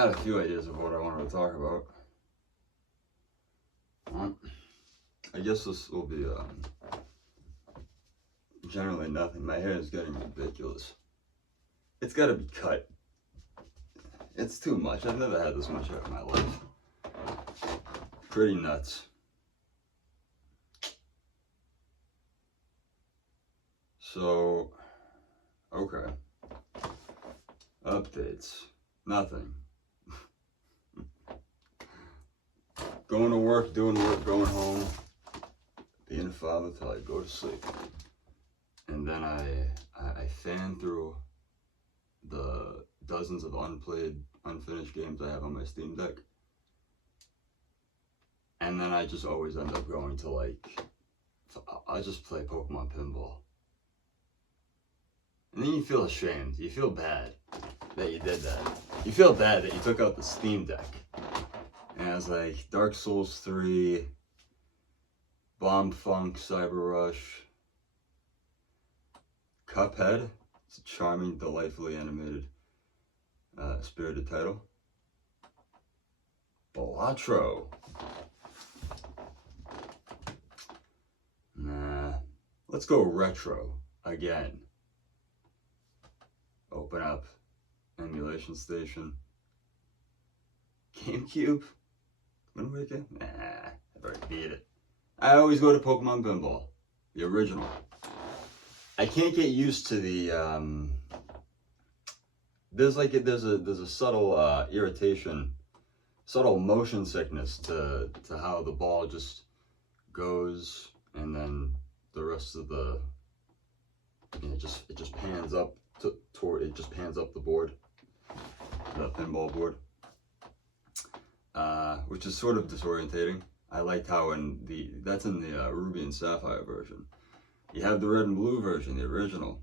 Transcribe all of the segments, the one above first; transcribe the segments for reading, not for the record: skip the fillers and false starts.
had a few ideas of what I wanted to talk about. I guess this will be generally nothing. My hair is getting ridiculous. It's got to be cut. It's too much. I've never had this much hair in my life. Pretty nuts. So, okay. Updates. Nothing. Going to work, doing work, going home, being a father till I go to sleep. And then I fan through the dozens of unplayed, unfinished games I have on my Steam Deck. And then I just always end up going to like, I just play Pokemon Pinball. And then you feel ashamed. You feel bad that you did that. You feel bad that you took out the Steam Deck. And I was like, Dark Souls 3, Bomb Funk, Cyber Rush, Cuphead. It's a charming, delightfully animated, spirited title. Balatro. Nah. Let's go retro again. Open up emulation station. GameCube? When did we get? Nah, I've already beat it. I always go to Pokemon Pinball, the original. I can't get used to the there's a subtle irritation, subtle motion sickness to how the ball just goes, and then the rest of the it just pans up toward it just pans up the board, the pinball board, which is sort of disorientating. I liked how that's in the Ruby and Sapphire version. You have the red and blue version, the original.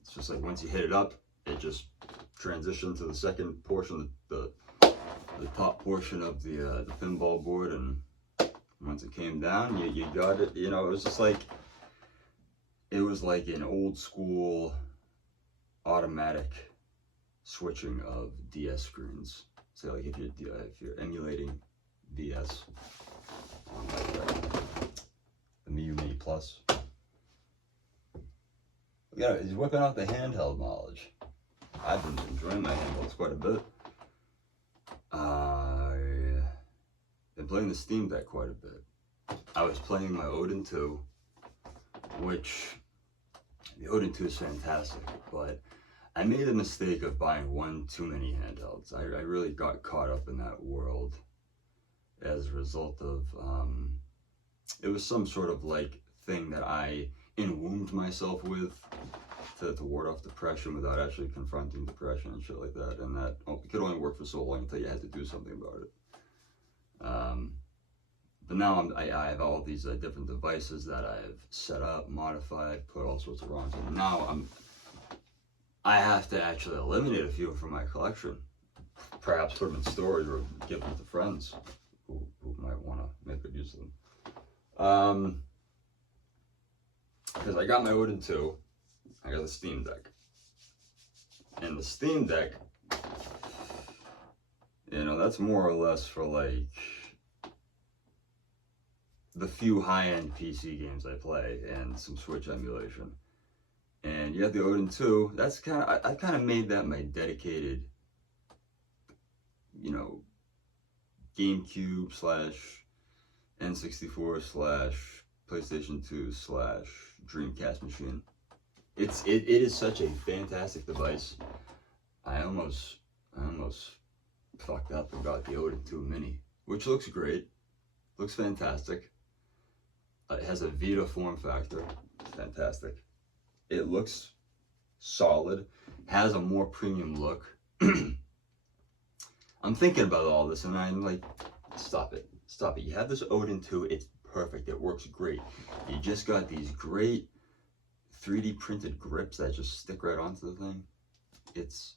It's just like once you hit it up, it just transitioned to the second portion, the top portion of the pinball board, and once it came down, you got it. You know, it was just like, it was like an old school automatic switching of DS screens. So like if you're emulating DS on like the Miu Mini Plus. Yeah, he's whipping out the handheld knowledge. I've been enjoying my handhelds quite a bit. I've been playing the Steam Deck quite a bit. I was playing my Odin 2, which the Odin 2 is fantastic, but I made a mistake of buying one too many handhelds. I really got caught up in that world as a result of, it was some sort of like thing that I in-wombed myself with to ward off depression without actually confronting depression and shit like that. And that could only work for so long until you had to do something about it. But now I have all these different devices that I've set up, modified, put all sorts of ROMs in. Now I have to actually eliminate a few from my collection. Perhaps put them in storage or give them to friends who might want to make good use of them. Because I got my Odin 2, I got the Steam Deck. And the Steam Deck, you know, that's more or less for like the few high-end PC games I play and some Switch emulation. And you have the Odin 2, that's I kind of made that my dedicated, you know, GameCube / N64 / PlayStation 2 / Dreamcast machine. It is such a fantastic device. I almost fucked up and got the Odin 2 Mini, which looks great, looks fantastic. It has a Vita form factor, it's fantastic. It looks solid, has a more premium look. I'm thinking about all this and I'm like, stop it. You have this Odin 2, it's perfect, it works great. You just got these great 3D printed grips that just stick right onto the thing. It's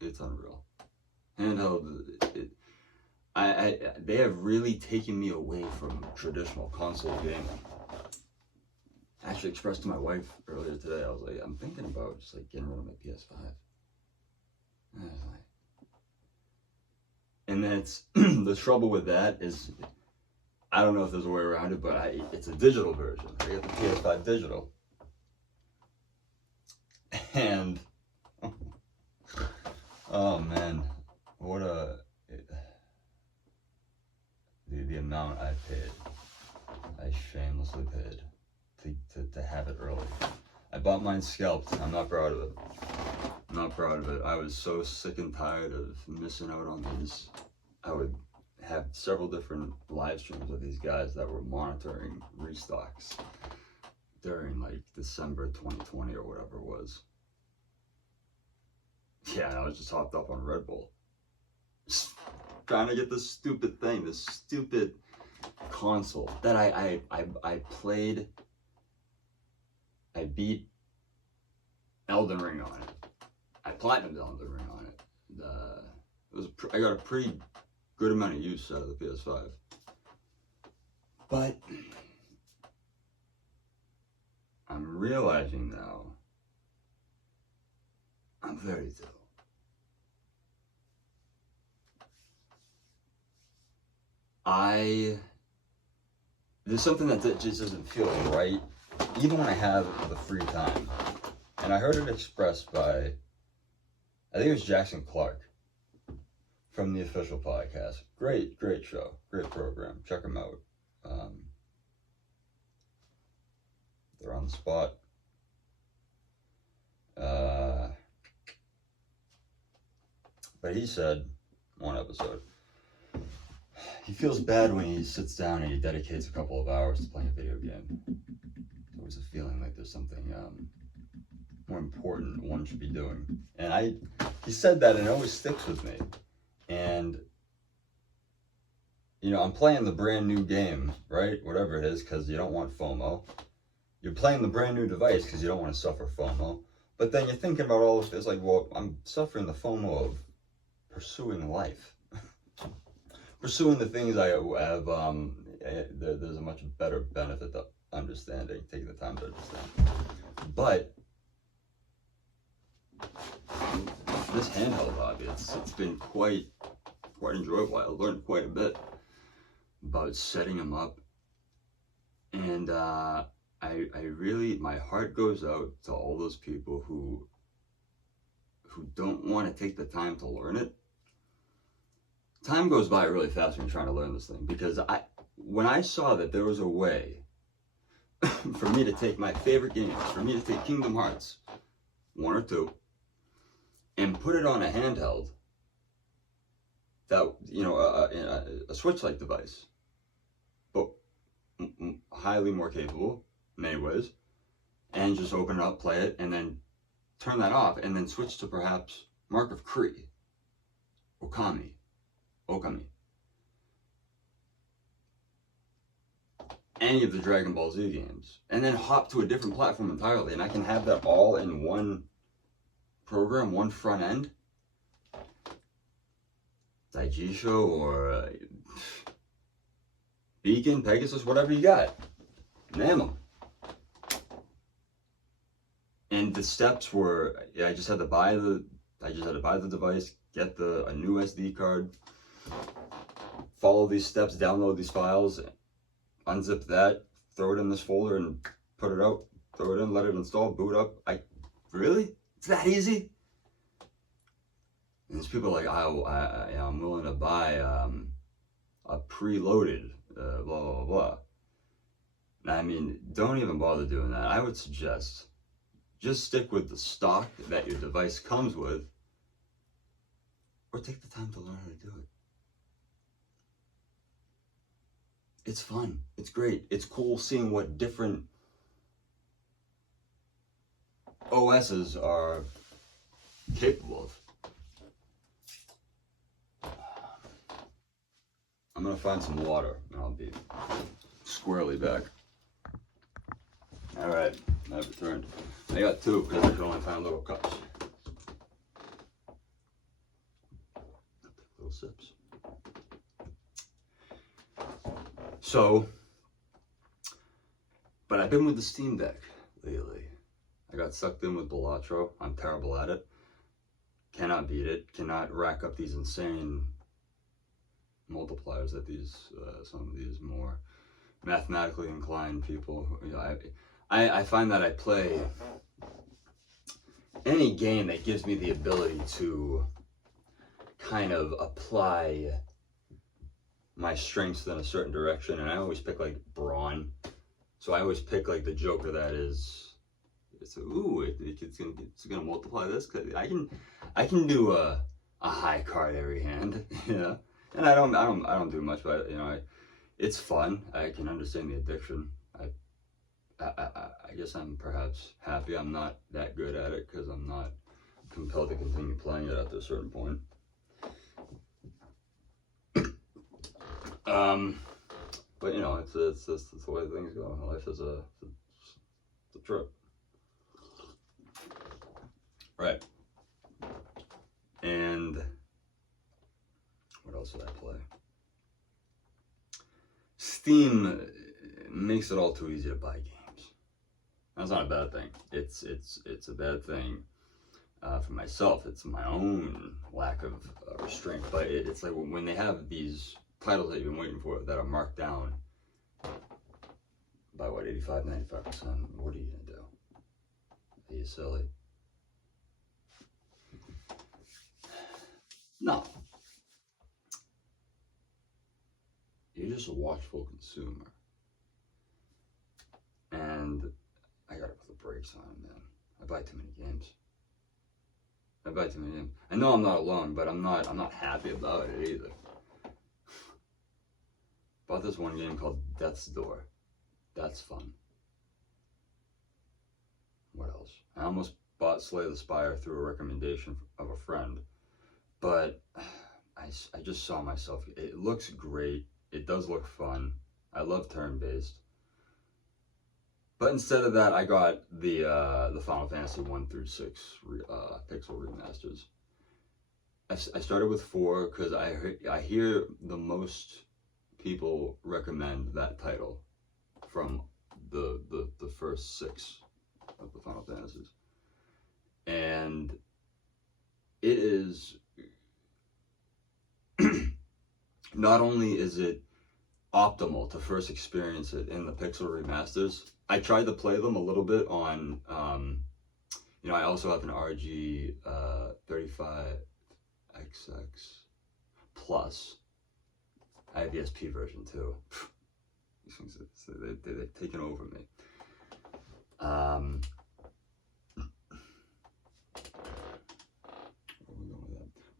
unreal. Handheld, they have really taken me away from traditional console gaming. I actually expressed to my wife earlier today, I was like, I'm thinking about just like getting rid of my PS5. And I was like, And then it's the trouble with that is I don't know if there's a way around it, but it's a digital version. I got the PS5 digital, and oh man, what the amount I paid, I shamelessly paid to have it early. I bought mine scalped. I'm not proud of it. I'm not proud of it. I was so sick and tired of missing out on these. I would have several different live streams of these guys that were monitoring restocks during like December 2020 or whatever it was. Yeah, I was just hopped up on Red Bull, just trying to get this stupid thing, this stupid console that I played. I beat Elden Ring on it. I platinumed Elden Ring on it. I got a pretty good amount of use out of the PS5. But I'm realizing now I'm 32. There's something that just doesn't feel right, even when I have the free time. And I heard it expressed by, I think it was Jackson Clark from the Official Podcast. Great show, great program. Check them out. They're on the spot. But he said, one episode, he feels bad when he sits down and he dedicates a couple of hours to playing a video game. There's always a feeling like there's something more important one should be doing. And he said that and it always sticks with me. And, you know, I'm playing the brand new game, right? Whatever it is, because you don't want FOMO. You're playing the brand new device because you don't want to suffer FOMO. But then you're thinking about all of this, like, well, I'm suffering the FOMO of pursuing life. Pursuing the things I have, there's a much better benefit to understanding, taking the time to understand. But this handheld hobby, it's been quite enjoyable. I learned quite a bit about setting them up, and I really, my heart goes out to all those people who don't want to take the time to learn it. Time goes by really fast when you're trying to learn this thing, because when I saw that there was a way for me to take my favorite games, for me to take Kingdom Hearts 1 or 2 and put it on a handheld, that, you know, a Switch-like device, but highly more capable in many ways, and just open it up, play it, and then turn that off, and then switch to perhaps Mark of Kree, Okami, any of the Dragon Ball Z games, and then hop to a different platform entirely, and I can have that all in one program, one front end. Daijisho or Beacon, Pegasus, whatever you got. Name them. And the steps were, I just had to buy the device, get a new SD card, follow these steps, download these files, unzip that, throw it in this folder and put it out, throw it in, let it install, boot up. Really? It's that easy? And there's people like, I'm willing to buy a preloaded, blah, blah, blah. I mean, don't even bother doing that. I would suggest just stick with the stock that your device comes with, or take the time to learn how to do it. It's fun. It's great. It's cool seeing what different OSs are capable of. I'm gonna find some water and I'll be squarely back. Alright, I've returned. I got 2 because I can only find little cups. Little sips. So, but I've been with the Steam Deck lately. I got sucked in with Balatro. I'm terrible at it. Cannot beat it. Cannot rack up these insane multipliers that these some of these more mathematically inclined people. You know, I find that I play any game that gives me the ability to kind of apply my strengths in a certain direction, and I always pick like brawn. So I always pick like the joker that is, it's gonna multiply this. Cause I can do a high card every hand, you know. And I don't do much, but you know, it's fun. I can understand the addiction. I guess I'm perhaps happy I'm not that good at it because I'm not compelled to continue playing it after a certain point. But you know, it's the way things go. Life is a trip, right? And what else did I play? Steam makes it all too easy to buy games. That's not a bad thing. It's a bad thing for myself. It's my own lack of restraint. But it's like when they have these titles that you've been waiting for that are marked down by what, 85, 95%, what are you gonna do? Are you silly? No. You're just a watchful consumer. And I gotta put the brakes on, man. I buy too many games. I know I'm not alone, but I'm not happy about it either. Bought this one game called Death's Door. That's fun. What else? I almost bought Slay the Spire through a recommendation of a friend, but I just saw myself. It looks great. It does look fun. I love turn-based. But instead of that, I got the Final Fantasy 1 through 6 pixel remasters. I started with 4 because I hear the most people recommend that title from the first 6 of the Final Fantasies. And it is not only is it optimal to first experience it in the pixel remasters. I tried to play them a little bit on, you know, I also have an RG 35XX Plus. I have the SP version too. These things, they've taken over me.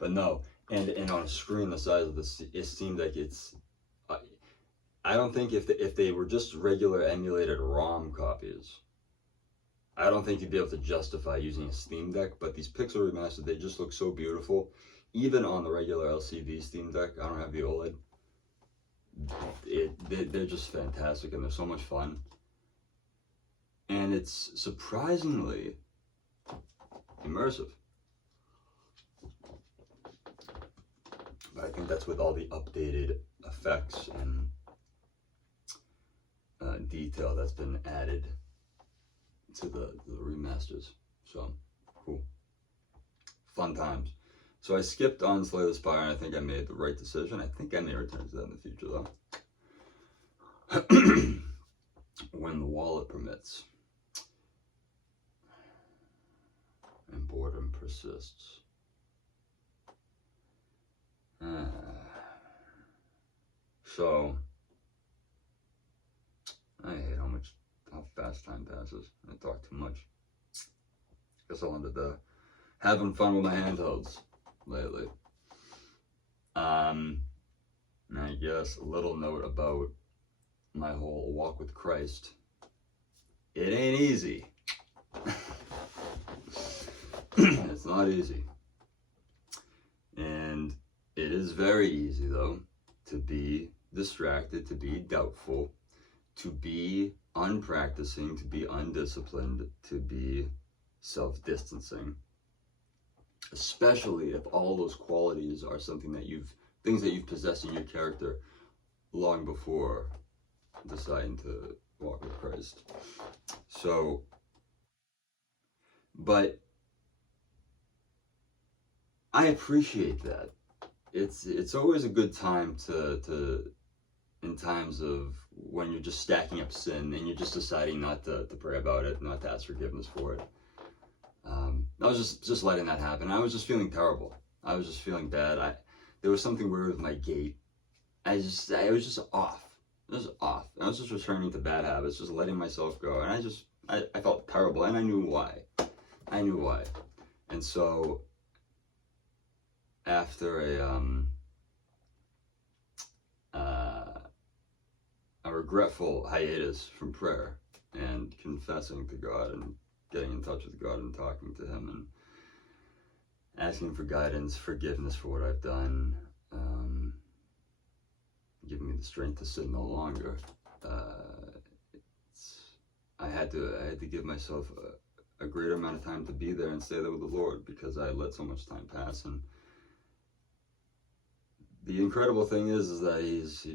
But no, and on a screen the size of this, it seemed like it's. I don't think if they were just regular emulated ROM copies, I don't think you'd be able to justify using a Steam Deck. But these pixel remasters, they just look so beautiful, even on the regular LCD Steam Deck. I don't have the OLED. They're just fantastic, and they're so much fun. And it's surprisingly immersive. But I think that's with all the updated effects and detail that's been added to the remasters. So, cool. Fun times. So I skipped on Slay the Spire, and I think I made the right decision. I think I may return to that in the future, though. When the wallet permits. And boredom persists. So, I hate how fast time passes. I talk too much. Guess I'll end up having fun with my handhelds lately. And I guess a little note about my whole walk with Christ. It ain't easy. It's not easy. And it is very easy, though, to be distracted, to be doubtful, to be unpracticing, to be undisciplined, to be self-distancing. Especially if all those qualities are things that you've possessed in your character long before deciding to walk with Christ. So, but I appreciate that. it's always a good time to in times of when you're just stacking up sin and you're just deciding not to pray about it, not to ask forgiveness for it. I was just letting that happen. I was just feeling terrible. I was just feeling bad. There was something weird with my gait. I was just off. It was off. I was just returning to bad habits, just letting myself go, and I felt terrible, and I knew why. I knew why, and so after a regretful hiatus from prayer and confessing to God and getting in touch with God and talking to Him and asking for guidance, forgiveness for what I've done, giving me the strength to sin no longer. I had to give myself a greater amount of time to be there and stay there with the Lord because I let so much time pass. And the incredible thing is that he's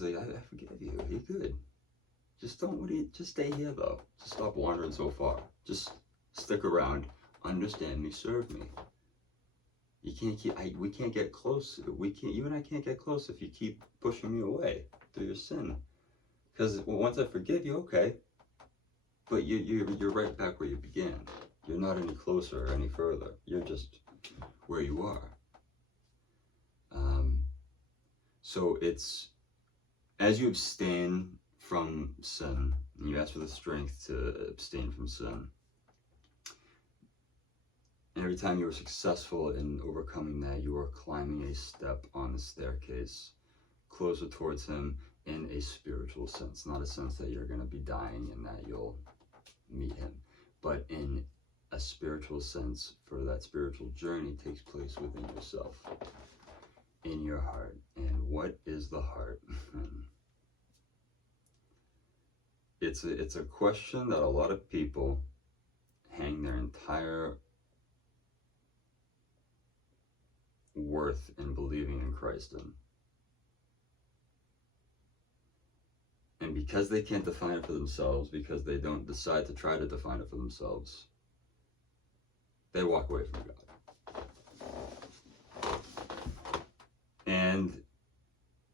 like, I forgive you. You're good. Just stay here though. Just stop wandering so far. Just stick around. Understand me. Serve me. You can't we can't get close. You and I can't get close if you keep pushing me away through your sin. Because once I forgive you, okay. But you're right back where you began. You're not any closer or any further. You're just where you are. So it's, as you abstain from sin, and you ask for the strength to abstain from sin, and every time you are successful in overcoming that, you are climbing a step on the staircase closer towards Him in a spiritual sense. Not a sense that you're going to be dying and that you'll meet Him, but in a spiritual sense, for that spiritual journey takes place within yourself, in your heart. And what is the heart? It's a question that a lot of people hang their entire worth in believing in Christ in. And because they can't define it for themselves, because they don't decide to try to define it for themselves, they walk away from God. And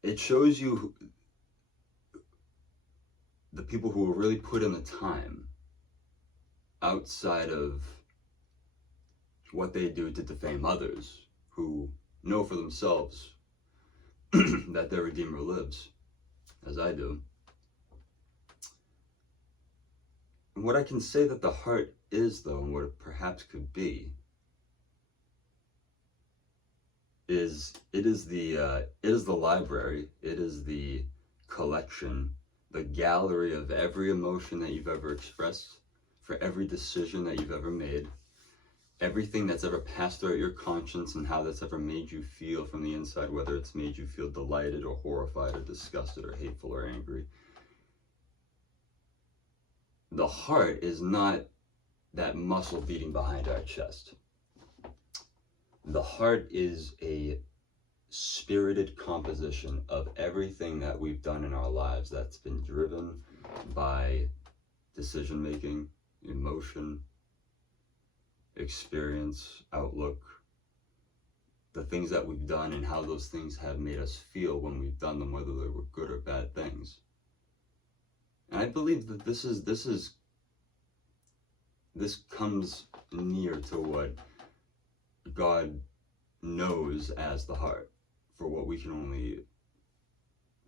it shows you the people who will really put in the time outside of what they do to defame others, who know for themselves that their Redeemer lives, as I do. And what I can say that the heart is, though, and what it perhaps could be, is it is the library, it is the collection, the gallery of every emotion that you've ever expressed, for every decision that you've ever made, everything that's ever passed through your conscience and how that's ever made you feel from the inside, whether it's made you feel delighted or horrified or disgusted or hateful or angry. The heart is not that muscle beating behind our chest. The heart is a spirited composition of everything that we've done in our lives that's been driven by decision making, emotion, experience, outlook, the things that we've done and how those things have made us feel when we've done them, whether they were good or bad things. And I believe that this comes near to what God knows as the heart, for what we can only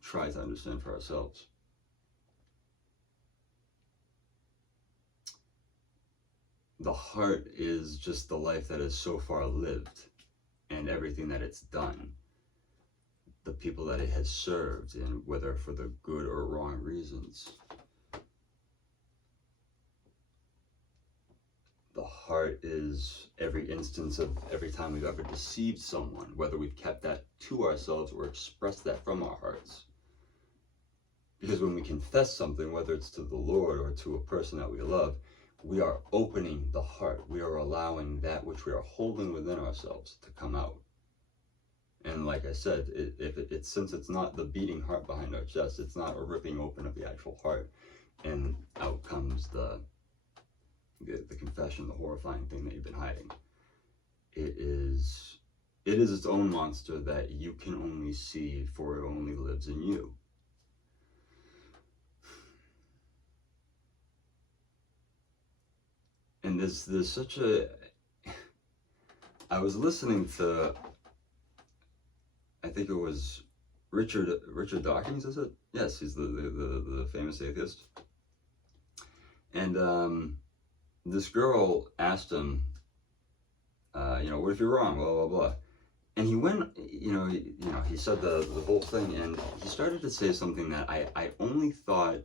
try to understand for ourselves. The heart is just the life that is so far lived and everything that it's done, the people that it has served, and whether for the good or wrong reasons. The heart is every instance of every time we've ever deceived someone, whether we've kept that to ourselves or expressed that from our hearts. Because when we confess something, whether it's to the Lord or to a person that we love, we are opening the heart. We are allowing that which we are holding within ourselves to come out. And like I said, since it's not the beating heart behind our chest, it's not a ripping open of the actual heart, and out comes the confession, the horrifying thing that you've been hiding. It is it is its own monster that you can only see, for it only lives in you. And there's such a, I was listening to, I think it was Richard Dawkins, is it? Yes, he's the famous atheist. And this girl asked him, what if you're wrong, blah blah blah. And he went, he said the whole thing, and he started to say something that I only thought,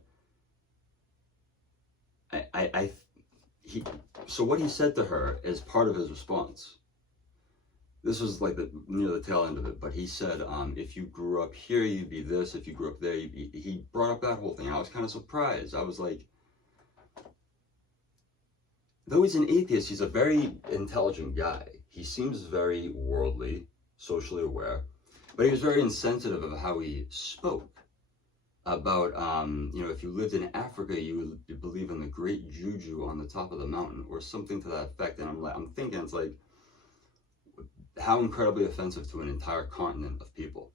so what he said to her is part of his response. This was like near the tail end of it, but he said, if you grew up here, you'd be this. If you grew up there, you'd be, he brought up that whole thing. I was kind of surprised. I was like, though he's an atheist, he's a very intelligent guy. He seems very worldly, socially aware, but he was very insensitive of how he spoke about, if you lived in Africa, you would believe in the great juju on the top of the mountain, or something to that effect. And I'm thinking, it's like, how incredibly offensive to an entire continent of people,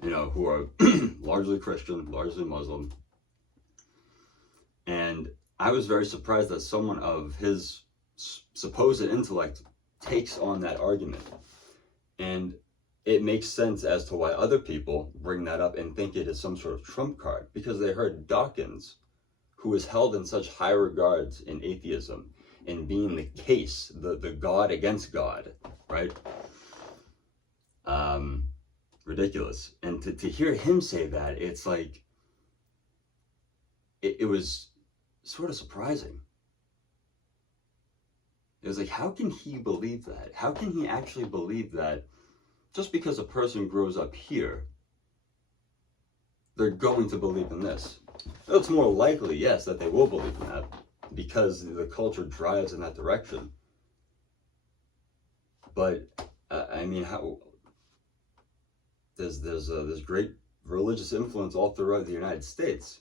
who are largely Christian, largely Muslim. And I was very surprised that someone of his supposed intellect takes on that argument. And it makes sense as to why other people bring that up and think it is some sort of trump card, because they heard Dawkins, who is held in such high regards in atheism, in being the case, the God against God, right? Ridiculous. And to hear him say that, it's like, it was sort of surprising. It was like, how can he believe that? How can he actually believe that just because a person grows up here, they're going to believe in this? Well, it's more likely, yes, that they will believe in that, because the culture drives in that direction. But how there's great religious influence all throughout the United States.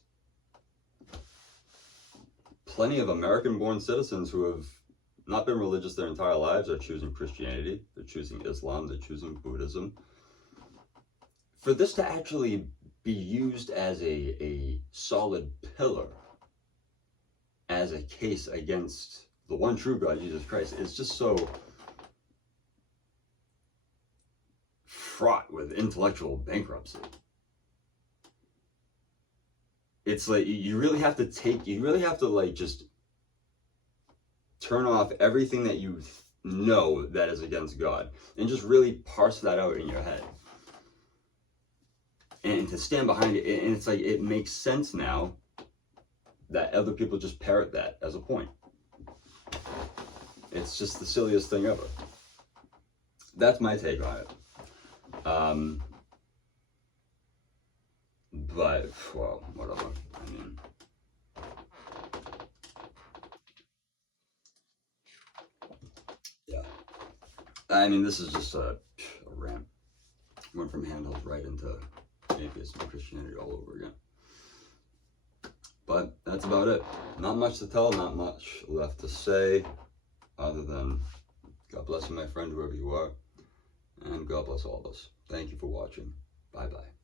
Plenty of American-born citizens who have not been religious their entire lives are choosing Christianity, they're choosing Islam, they're choosing Buddhism. For this to actually be used as a solid pillar, as a case against the one true God, Jesus Christ, is just so fraught with intellectual bankruptcy. It's like, you really have to like just turn off everything that you know that is against God, and just really parse that out in your head, and to stand behind it. And it's like, it makes sense now that other people just parrot that as a point. It's just the silliest thing ever. That's my take on it. But, well, whatever. This is just a rant. Went from Handhelds right into atheism and Christianity all over again. But that's about it. Not much to tell, not much left to say, other than God bless you, my friend, whoever you are, and God bless all of us. Thank you for watching. Bye-bye.